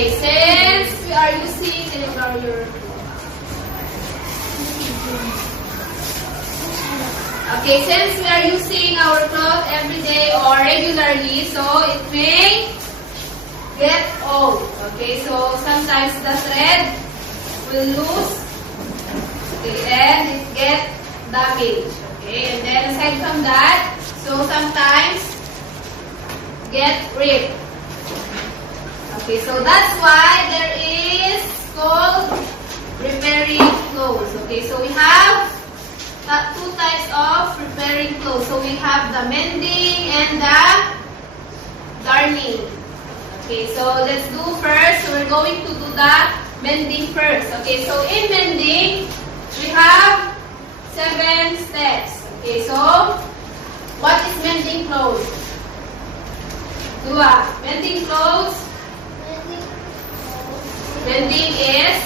Okay, since we are using our cloth every day or regularly, so it may get old. Okay, so sometimes the thread will lose. Okay, and it get damaged. Okay, and then aside from that, so sometimes get ripped. Okay, so that's why there is called repairing clothes. Okay, so we have two types of repairing clothes. So we have the mending and the darning. Okay, so let's do first. So we're going to do the mending first. Okay, so in mending, we have 7 steps. Okay, so what is mending clothes? Dua. Mending clothes. Mending is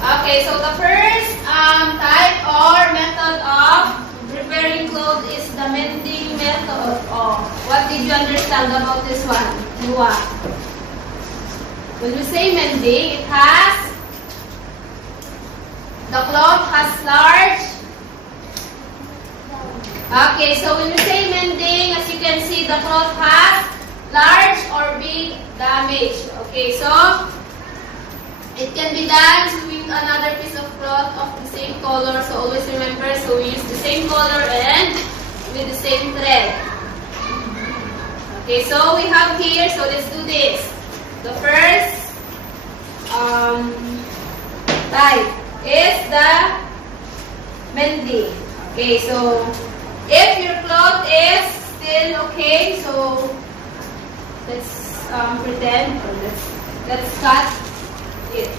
okay, so the first type or method of repairing clothes is the mending method. Oh, what did you understand about this one? Dua. When we say mending, it has, the cloth has large. Okay, so when we say mending, as you can see, the cloth has large or big damage. Okay, so it can be done with another piece of cloth of the same color. So always remember, so we use the same color and with the same thread. Okay, so we have here, so let's do this. The first type is the mending. Okay, so if your cloth is still okay, so let's pretend, or let's cut it.